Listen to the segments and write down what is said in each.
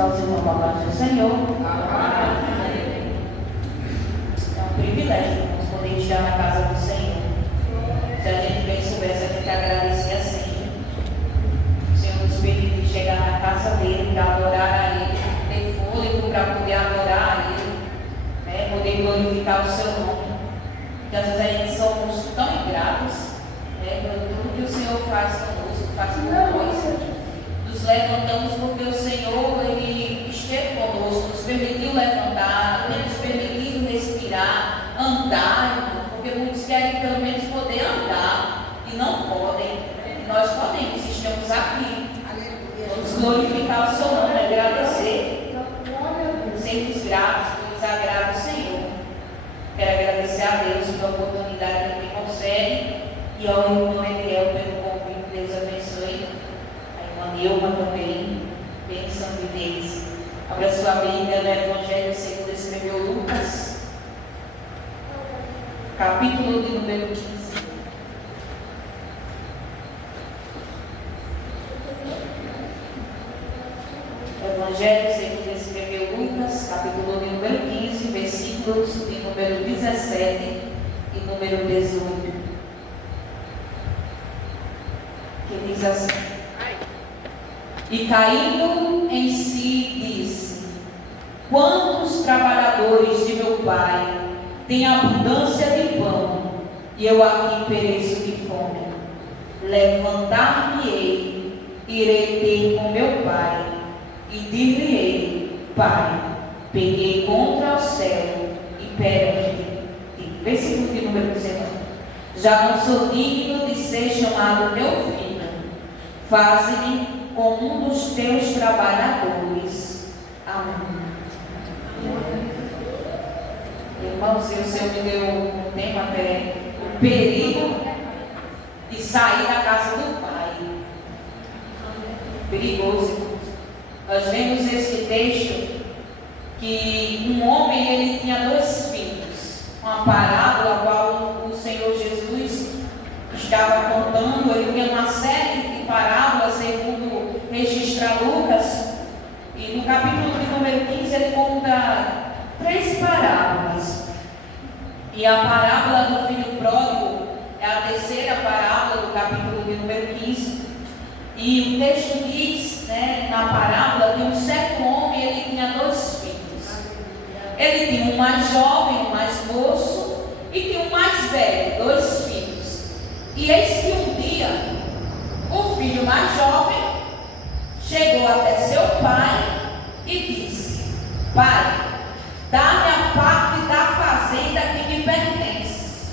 aos irmãos a paz do Senhor. É um privilégio, irmãos, poder estar na casa do Senhor. Se a gente bem soubesse, a gente agradecer assim. O Senhor nos permite chegar na casa dele para adorar a Ele, ter fôlego para poder adorar a Ele, né? Poder glorificar o seu nome. Porque às vezes a gente somos tão ingratos, né? Por tudo que o Senhor faz conosco, faz por nós. Nos levantamos porque o Senhor, Ele esteve conosco, nos permitiu levantar, nos permitiu respirar, andar, porque muitos querem pelo menos poder andar e não podem. E nós podemos, estamos aqui. Vamos glorificar o seu nome, agradecer, sermos gratos, nos agrada o Senhor. Quero agradecer a Deus pela oportunidade que me concede e ao irmão Eliel pelo convite. Deus abençoe. A Nilma também, bênção de Deus. Abra sua Bíblia no Evangelho segundo escreveu Lucas, capítulo de número 15. Evangelho segundo escreveu Lucas, capítulo de número 15, versículos de número 17 e número 18. Que diz assim: E caindo em si, disse: Quantos trabalhadores de meu pai têm abundância de pão, e eu aqui pereço de fome. Levantar-me-ei, irei ter com meu pai, e dir-lhe-ei: Pai, peguei contra o céu e perante ti. Versículo de número 19. Já não sou digno de ser chamado teu filho. Faze-me com um dos teus trabalhadores. Amém. Irmãos, o Senhor me deu um tema até o perigo de sair da casa do Pai. Perigoso. Nós vemos esse texto que um homem, ele tinha 2 filhos. Uma parábola a qual o Senhor Jesus estava contando. Ele tinha uma série de parábolas, segundo registra Lucas, e no capítulo de número 15 ele conta 3 parábolas. E a parábola do filho pródigo é a terceira parábola do capítulo de número 15. E o texto diz, né, na parábola, que um certo homem, ele tinha 2 filhos. Ele tinha um mais jovem, um mais moço, e tinha um mais velho, 2 filhos. E eis que um dia o filho mais jovem chegou até seu pai e disse: Pai, dá-me a parte da fazenda que me pertence.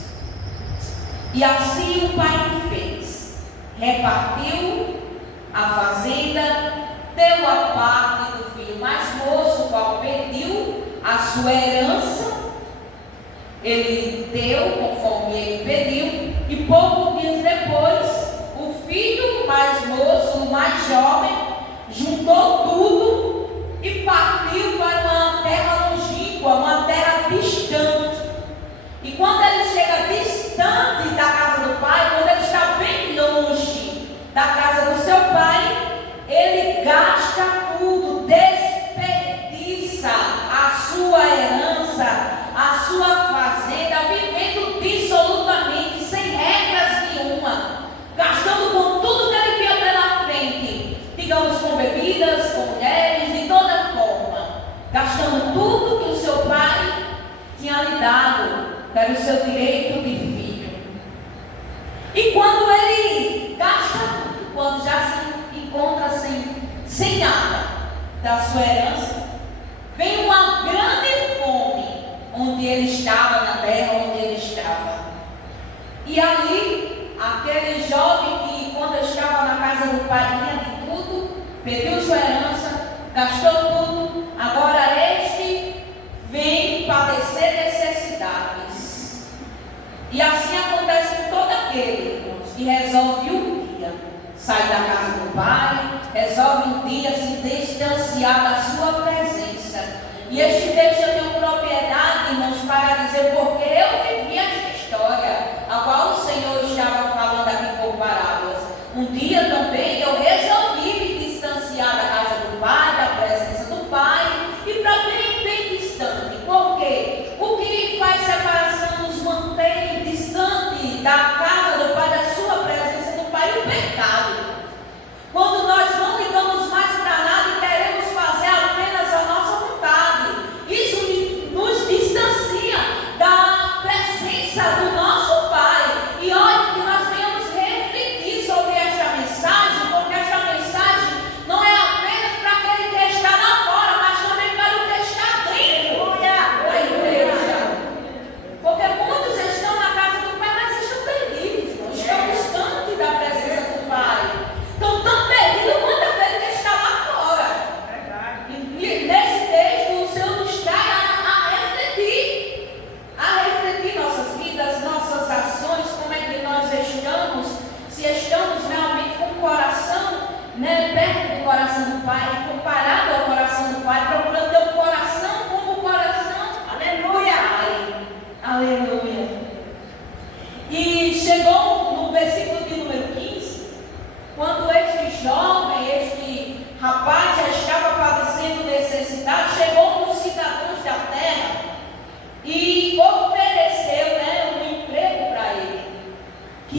E assim o pai fez. Repartiu a fazenda, deu a parte do filho mais moço, o qual pediu a sua herança. Ele deu conforme ele pediu, e poucos dias depois, o filho mais moço, o mais jovem, juntou tudo e partiu para uma terra longínqua, uma terra distante. E quando ele chega distante da casa do pai, quando ele está bem longe da casa do seu pai, ele gasta tudo, desperdiça a sua herança, a sua fazenda, vivendo dissolutamente, sem regras nenhuma, gastando com tudo que ele via pela frente, digamos, com bebidas, com mulheres, de toda forma, gastando tudo que o seu pai tinha lhe dado, que era o seu direito de filho. E quando ele gasta tudo, quando já se encontra sem nada da sua herança, vem uma grande fome onde ele estava, na terra onde ele estava. E ali, aquele jovem que, quando estava na casa do pai, tinha de tudo, pediu sua herança, gastou tudo, agora este vem padecer necessidades. E assim acontece com todo aquele, irmãos, que resolve um dia sair da casa do pai, resolve um dia se distanciar da sua presença. E este texto eu tenho propriedade, irmãos, para dizer, porque eu vivi esta história, a qual o Senhor estava falando aqui por parábolas. Um dia também eu resolvi me distanciar da casa do pai, da presença do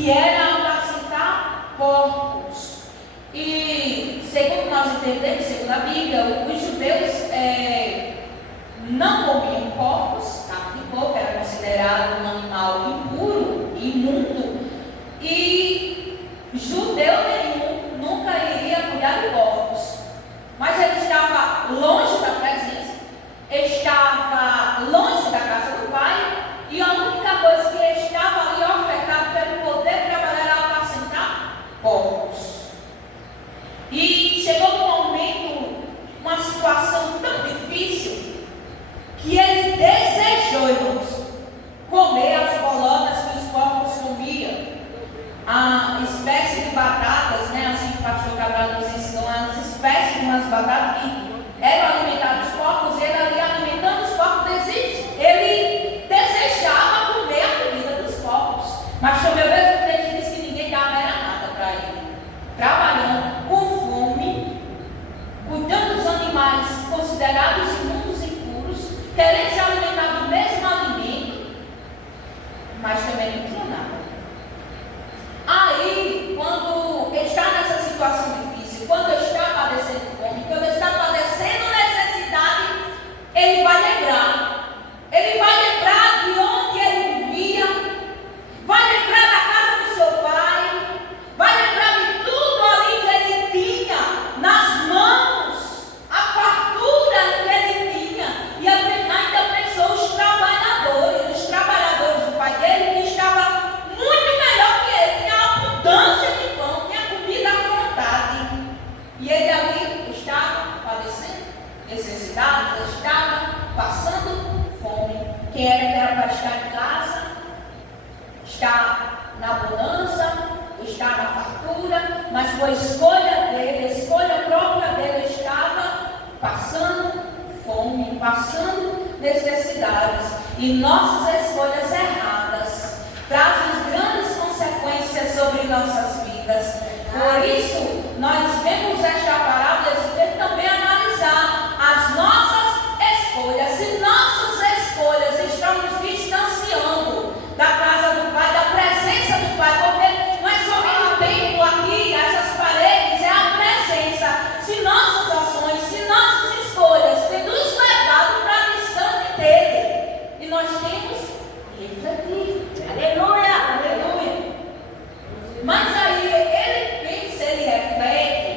que era apacentar porcos. E segundo nós entendemos, segundo a Bíblia, os judeus não comiam porcos, carne de porco era considerado um animal impuro, imundo, e judeu nenhum nunca iria cuidar de porcos. Mas ele estava longe da presença, estava longe da casa do pai, e a única coisa que estava ali ofertado para ele poder trabalhar era apacentar porcos. E chegou um momento, uma situação tão difícil, que ele desejou, irmãos, comer as bolotas que os porcos comiam, a espécie de batatas, né? Assim que o pastor Cabral nos ensinou, as espécies de umas batatas que eram alimentadas os porcos, e ele ali alimentando os porcos, ele desejava comer a comida dos porcos. Mas o meu mesmo texto diz que ninguém dava nada para ele, trabalhando com fome, cuidando dos animais considerados imundos e impuros, querendo se alimentar do mesmo alimento, mas também não tinha nada. Aí, quando está nessa situação difícil, quando está padecendo fome, quando está padecendo necessidade, ele vai lembrar. Ele vai lembrar de onde ele vivia, vai lembrar da casa do seu pai, vai lembrar de tudo ali que ele tinha nas mãos, a fartura que ele tinha. E ainda pensou os trabalhadores do pai dele, que estava muito melhor que ele, tinha abundância de pão, tinha comida à vontade. E ele ali estava padecendo necessidade, estava passando fome. Que era para estar em casa, estar na bonança, estar na fartura, mas foi escolha dele, a escolha própria dele, estava passando fome, passando necessidades. E nossas escolhas erradas trazem grandes consequências sobre nossas vidas. Por isso, nós vemos esta parábola e também analisar as nossas escolhas. Se nossas escolhas estão nos distanciando da casa do Pai, da presença do Pai, porque não é somente o templo aqui, essas paredes, é a presença. Se nossas ações, se nossas escolhas têm nos levado para distante dele, e nós temos que refletir. Aleluia, aleluia. Mas aí ele pensa, ele reflete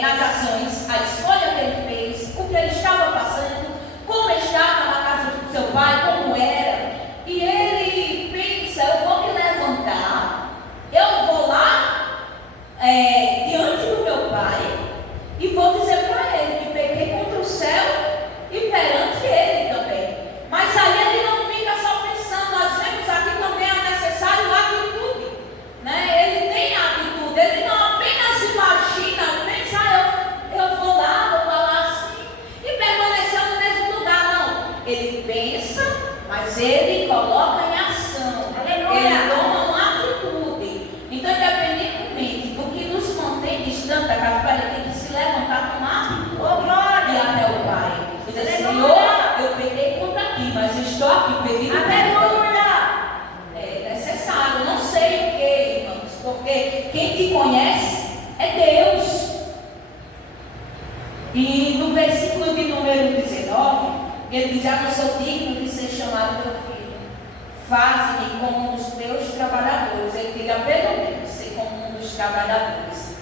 nas ações, a escolha que ele fez, o que ele estava passando, como estava na casa do seu pai, como era. E ele pensa, eu vou me levantar, eu vou lá diante do meu pai e vou dizer para ele que pequei contra o céu e perante ele também. Mas aí ele não fica só pensando, nós vemos aqui também é necessário atitude, né? Ele tem atitude, ele não apenas imagina, pensa, eu vou lá, vou falar assim e permanecer no mesmo lugar, não. Ele pensa, mas ele coloca em ação. Aleluia. Ele toma uma atitude. Então, independentemente do que nos mantém distante da casa do Pai, ele tem que se levantar, tomar atitude e até o Pai. Diz assim, Senhor, eu peguei contra ti, mas estou aqui pedindo perdão. É necessário, não sei o que, irmãos, porque quem te conhece é Deus. E no versículo de número 19, ele diz, não sou digno de ser chamado teu filho, faze-me como um dos teus trabalhadores. Ele queria pelo menos ser como um dos trabalhadores.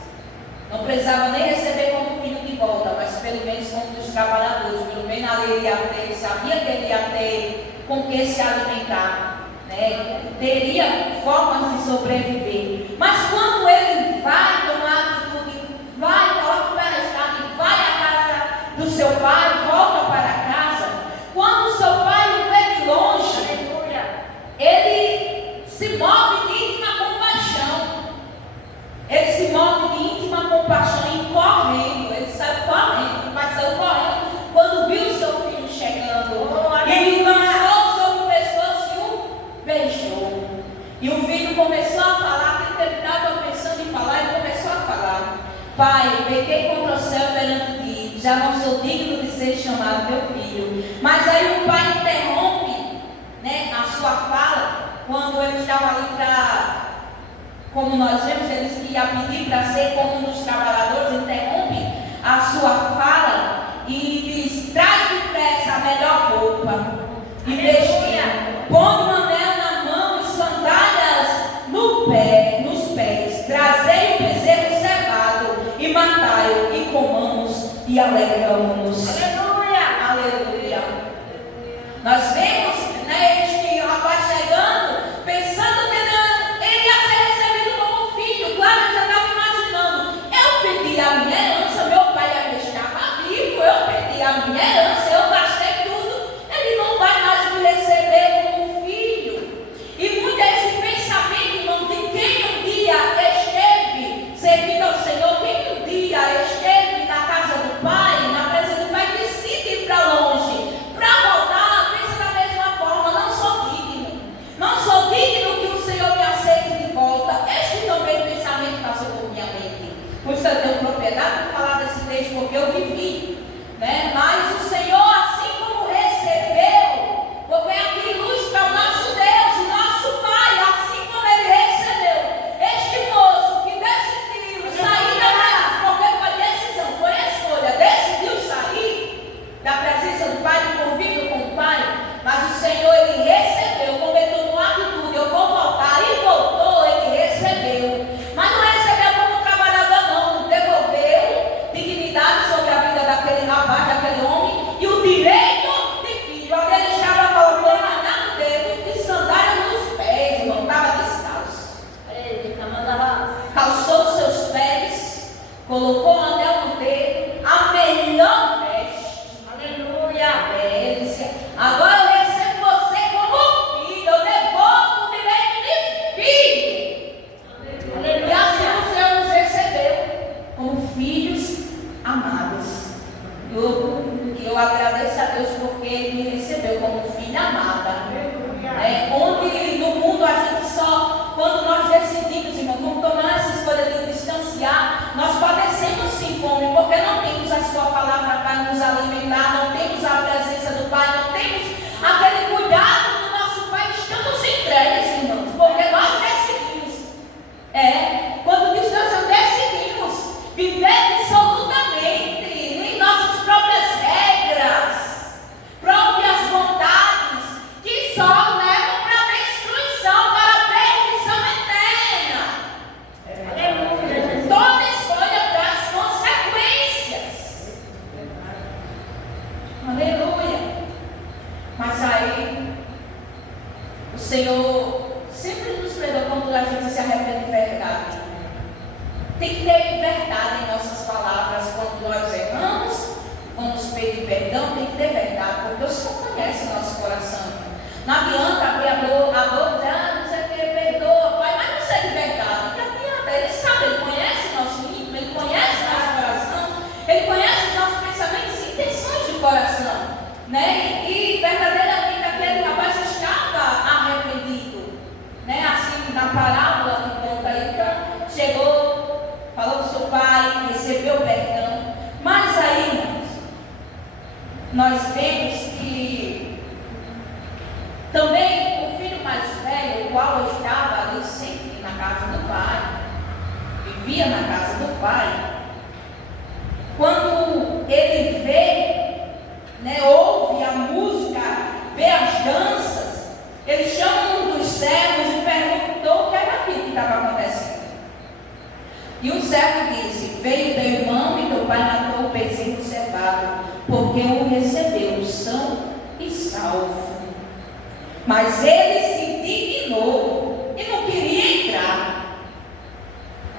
Não precisava nem receber como filho de volta, mas pelo menos como um dos trabalhadores. Pelo menos ali ele ia ter, sabia que ele ia ter com que se alimentar, né? Teria formas de sobreviver. Mas quando ele vai tomar atitude, vai, coloca o pé na estrada e vai à casa do seu pai, volta para casa, quando o seu pai o vê de longe, ele se move de íntima compaixão. Ele se move de íntima compaixão e correndo. Ele saiu correndo, o pai saiu correndo quando viu o seu filho chegando. Ele lançou sobre o pescoço e o beijou. E o filho começou a falar, que ele estava pensando em falar, ele começou a falar: Pai, pequei contra o céu perante ti, já não sou digno de ser chamado teu filho. Mas aí o pai interrompe, né, a sua fala, quando ele estava ali para como nós vemos, ele disse que ia pedir para ser como um dos trabalhadores, interrompe a sua fala e diz: traz depressa a melhor roupa e vestir, põe um anel na mão e sandálias nos pés, trazei o bezerro cevado e matai-o, e comamos e alegramos. Aleluia, aleluia. Nós vemos, né, este rapaz chegando, pensando que ele ia ser recebido como filho. Claro, ele já estava imaginando: eu pedi a minha herança, meu pai ainda estava vivo, eu pedi a minha herança, eu gastei tudo, ele não vai mais me receber como filho. E muito esse pensamento, irmão, de quem um dia esteve servindo ao Senhor, quem um dia esteve na casa do Pai, na presença do Pai, decide ir para longe, para voltar, pensa da mesma forma: não sou digno, não sou digno que o Senhor me aceite de volta. Este também pensamento passou por minha mente. Por isso eu tenho propriedade de falar desse texto, porque eu vivi, né? Mas o Senhor, assim como recebeu, porque aqui ilustra o nosso Deus, o nosso Pai, assim como Ele recebeu este moço que decidiu sair da casa, porque foi decisão, foi escolha, decidiu sair da presença do Pai, do convívio com o Pai. Mas o Senhor, Ele recebeu, cometeu uma atitude: eu vou voltar, e voltou, Ele recebeu. Mas não recebeu como trabalhador, não, devolveu dignidade sobre a vida daquele rapaz, daquele homem, e o direito de filho. Onde ele estava colocando anel no dedo e sandália nos pés, irmão, estava descalço. Calçou os seus pés, colocou o anel no dedo, a melhor veste. Aleluia. Ele disse: agora eu recebo você como filho, eu devolvo o direito de filho. Aleluia. E assim o Senhor nos recebeu como filhos amados. Eu agradeço a Deus porque Ele me recebeu como filha amada. Onde no mundo a gente só, quando nós decidimos, irmão, como tomar essa escolha de distanciar, nós padecemos sim fome, porque não temos a Sua palavra para nos alimentar, não temos a presença do Pai, não temos aquele cuidado do nosso Pai. Estamos entregues, irmãos, porque nós decidimos. Quando diz nós decidimos viver absolutamente em nossas próprias regras, próprias vontades, que só levam para a destruição, para a perdição eterna. Aleluia. Toda escolha traz consequências. Aleluia. Mas aí, o Senhor sempre nos perdoa quando a gente se arrepende de verdade. Tem que ter verdade em nossas palavras. Quando nós erramos, vamos pedir perdão, tem que ter verdade, porque o Senhor conhece o nosso coração. Não adianta abrir a boca, dizer: não sei o que, perdoa, Pai, mas não sei de verdade. Não adianta, Ele sabe, Ele conhece o nosso íntimo, Ele conhece o nosso coração, Ele conhece os nossos pensamentos e intenções de coração, né? E verdadeiramente aquele rapaz estava arrependido, né? Assim, na parábola que conta aí, então, chegou, falou com seu pai, recebeu perdão. Mas aí, irmãos, nós vemos que também o filho mais velho, o qual estava ali sempre na casa do pai, vivia na casa do pai, quando ele vê, né, ouve a música, vê as danças, ele chama um dos servos e perguntou o que era aquilo que estava acontecendo. E o servo disse: veio teu irmão e teu pai matou o bezerro cevado, porque o recebeu são e salvo. Mas ele se indignou e não queria entrar.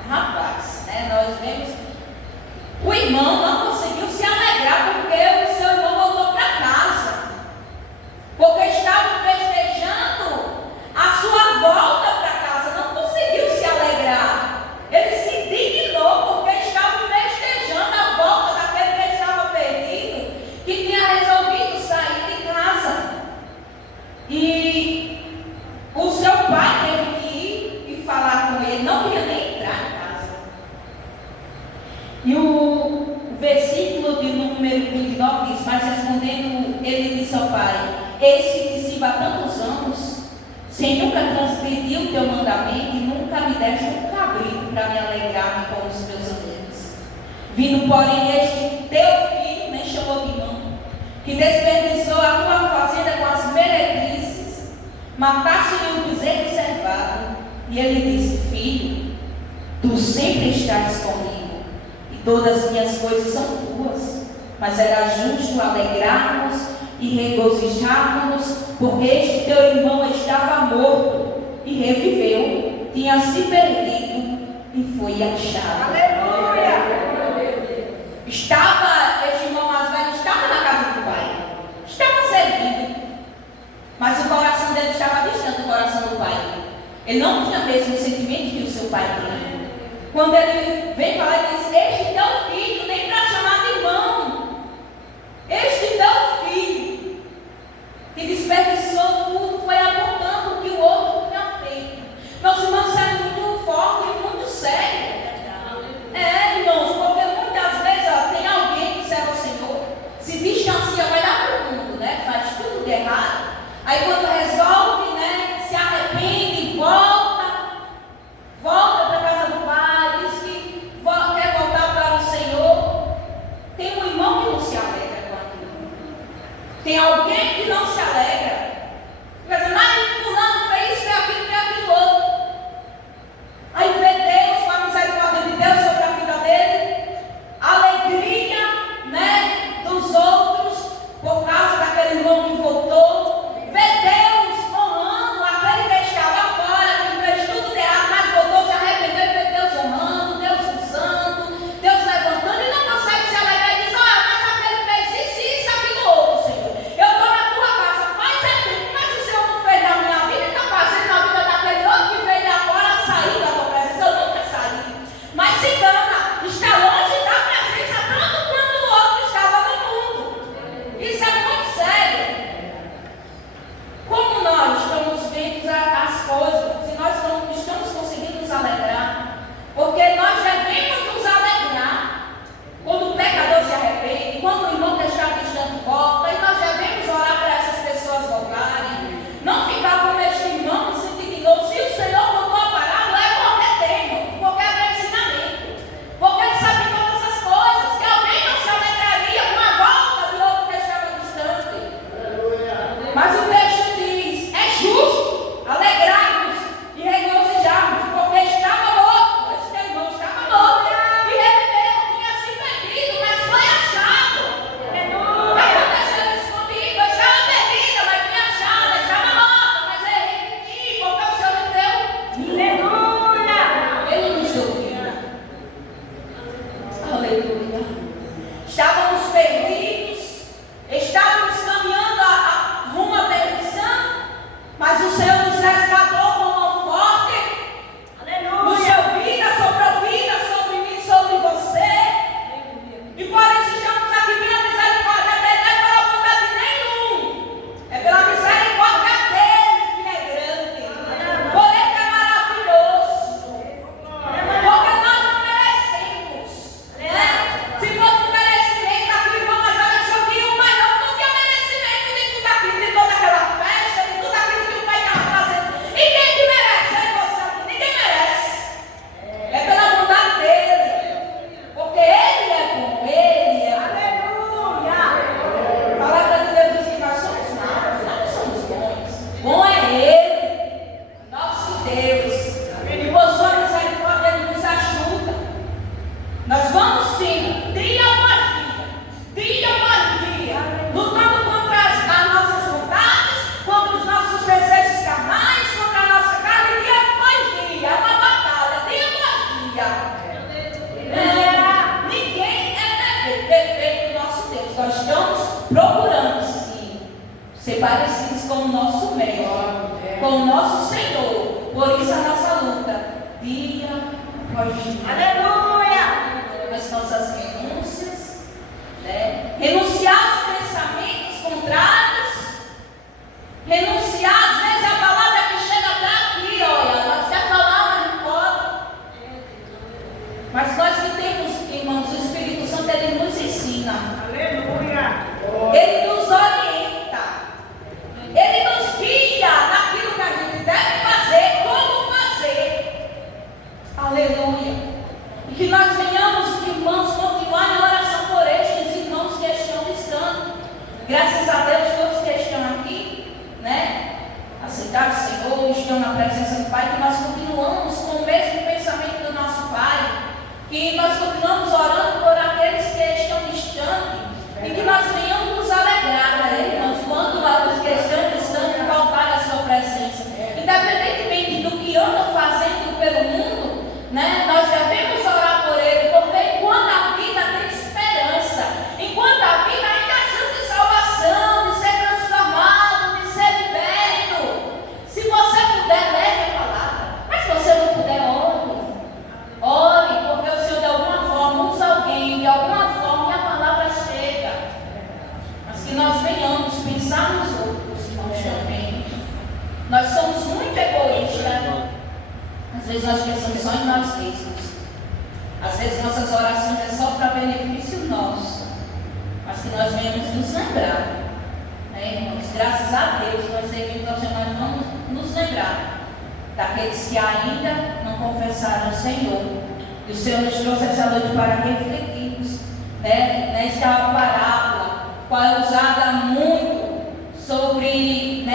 Rapaz, né, nós vemos, o irmão não conseguiu se alegrar porque o seu irmão voltou para casa, porque estava festejando a sua volta para casa, não conseguiu se alegrar. Ele se indignou porque estava festejando a volta daquele que estava perdido, que tinha resolvido sair de casa. E o seu pai teve que ir e falar com ele, não queria nem entrar em casa. E o versículo de número 29 diz: mas respondendo ele disse ao pai: eis que te sirvo há tantos anos, sem nunca transgredir o teu mandamento, e nunca me deste um cabrito para me alegrar com os meus amigos. Vindo, porém, este teu filho, nem chamou de irmão, que desperdiçou a tua fazenda com as meretrizes, mataste-lhe um bezerro cevado. E ele disse: Filho, tu sempre estás comigo, e todas as minhas coisas são tuas. Mas era justo alegrarmos e regozijarmos, porque este teu irmão estava morto e reviveu, tinha se perdido e foi achado. Aleluia! Este irmão mais velho estava na casa do pai, estava servindo, mas o coração dele estava distante do coração do pai. Ele não tinha o mesmo sentimento que o seu pai tinha. Quando ele vem falar, ele diz: Este teu filho, nem para chamar de irmão, este teu filho, que desperdiçou tudo, foi apontando o que o outro tinha feito. Meus irmãos, isso é muito forte e muito sério. Irmãos, porque muitas vezes tem alguém que serve ao Senhor, se distancia, vai lá para o mundo, né? Faz tudo de errado. Aí quando resolve, né, se arrepende, volta para a casa do pai, diz que quer voltar para o Senhor. Tem um irmão que não se alegra com aquilo. Tem alguém que não se alegra. Quer dizer, mas fulano fez isso, fez aquilo outro. Aí vê Deus, com a misericórdia de Deus sobre a vida dele, a alegria, né, dos outros, por causa daquele irmão que voltou. Vê Deus honrando aquele que estava fora, que fez tudo de errado, mas voltou, se arrependeu, vê Deus honrando, Deus usando, Deus levantando, e não consegue se alegrar e diz: mas aquele fez isso, aquilo outro, Senhor. Eu estou na tua casa, faz tudo, mas o Senhor não fez na minha vida, está fazendo na vida daquele outro que veio de agora sair da tua presença. Eu nunca saí. Mas se engana, está longe da presença, tanto quanto o outro estava no mundo. Isso é muito sério. Como nós estamos vendo as coisas, se nós não estamos conseguindo nos alegrar, porque nós devemos nos alegrar quando o pecador se arrepende, quando o irmão que está distante volta, e nós devemos orar para essas pessoas voltarem, não ficar como este irmão que se indignou. Se o Senhor voltou a parar, não é porque tem, porque é ensinamento, porque ele sabe todas essas coisas, que alguém não se alegraria com a volta de outro que estava distante. Mas o texto diz: é justo alegrarmos e regozijarmos, porque estava morto, esse teu irmão estava morto, e reviveu, tinha se perdido, mas foi achado. Aconteceu isso comigo, eu estava perdida, mas fui achada, estava morta, mas eu revivi, porque o Senhor me deu. Aleluia! Ele nos deu vida. Aleluia! Estávamos perdidos, estávamos caminhando rumo à perdição, mas o Senhor nos resgatou com mão forte. Aleluia! Nos deu vida sobre mim, sobre você. E por isso estamos aqui pela misericórdia dele, não é pela vontade de nenhum, é pela misericórdia dele que é grande. Por ele que é maravilhoso. Porque nós não merecemos, né? Se fosse um merecimento daquele irmão, mas olha só que o pai não tinha merecimento de tudo aquilo, de toda aquela festa, de tudo aquilo que o pai estava fazendo. E quem que merece? É você aqui. Ninguém merece. É pela vontade dele. Porque ele é bom. Ele é. Aleluia! A palavra de Deus diz que nós somos nada. Nós não somos bons. Bom é ele, nosso Deus. E por sua misericórdia ele nos ajuda. Nós vamos sim, dia após dia, lutando contra as nossas vontades, contra os nossos desejos carnais, contra a nossa carne, dia após dia. É uma batalha, dia após dia. Ninguém é perfeito no nosso Deus. Nós estamos procurando sim ser parecidos com o nosso melhor, com o nosso Senhor. Por isso a nossa luta, dia após dia. Aleluia! As nossas renúncias, né? Renunciar aos pensamentos contrários, renunciar às vezes a palavra que chega até aqui, olha, nós quer falar, mas não pode. Mas nós que temos, irmãos, o Espírito Santo, ele nos ensina. Aleluia! Ele nos orienta, ele nos guia naquilo que a gente deve Pai, que nós continuamos com o mesmo pensamento do nosso Pai, que nós continuamos orando por aqueles que estão distantes e que nós venhamos nos alegrar, né, irmãos, quando os que estão distantes voltarem à sua presença. Independentemente do que andam fazendo pelo mundo, né, nós devemos orar por ele, porque enquanto a vida tem esperança, enquanto a vida ainda há chance de salvação, de ser transformado, de ser liberto. Se você puder, leve a palavra, mas se você não puder, ore, porque o Senhor de alguma forma usa alguém, de alguma forma a palavra chega. Mas que nós venhamos pensar nos outros, irmãos, também. Nós somos muito egoístas. Às vezes nós pensamos só em nós mesmos. Às vezes nossas orações é só para benefício nosso. Mas que nós venhamos nos lembrar, né, irmãos? Graças a Deus nós servimos ao Senhor, mas vamos nos lembrar daqueles que ainda não confessaram o Senhor. E o Senhor nos trouxe essa noite para refletirmos, né, nesta parábola, qual é usada muito sobre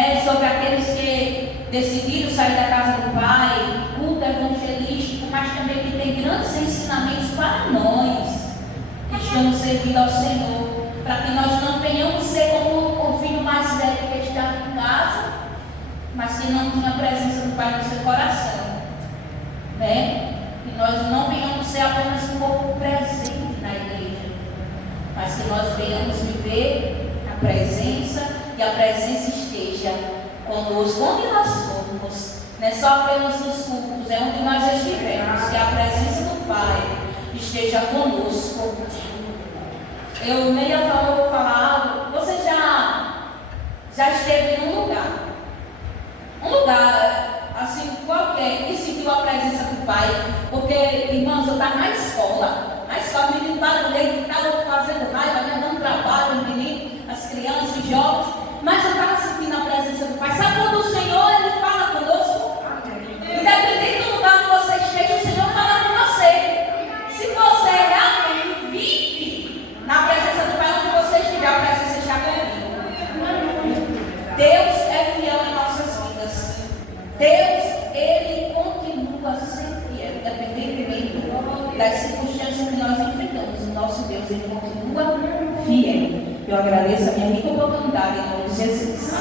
aqueles que decidiram sair da casa do Pai, culto evangelístico, mas também que tem grandes ensinamentos para nós que estamos servindo ao Senhor, para que nós não venhamos ser como o filho mais velho que está em casa, mas que não tinha a presença do Pai no seu coração, né? Que nós não venhamos ser apenas um corpo presente na igreja, mas que nós venhamos viver a presença e a presença esteja conosco, onde nós formos, não é só apenas nos cultos, é onde nós estivermos, que a presença do Pai esteja conosco. Eu meio vou falar algo. Você já esteve num lugar assim qualquer e sentiu a presença do Pai? Porque, irmãos, eu estava na escola, o menino estava fazendo raiva, né, dando trabalho, o menino, as crianças, os jovens, mas eu estava sentindo a presença do Pai. Sabe quando o Senhor ele fala conosco? Independente do lugar onde você esteja, o Senhor fala com você. Se você realmente vive na presença do Pai, onde você estiver, a presença está comigo. Deus é fiel em nossas vidas. Deus, ele continua a ser fiel, independentemente das circunstâncias que nós enfrentamos. O nosso Deus, ele continua fiel. Eu agradeço a minha rica oportunidade em nome de Jesus.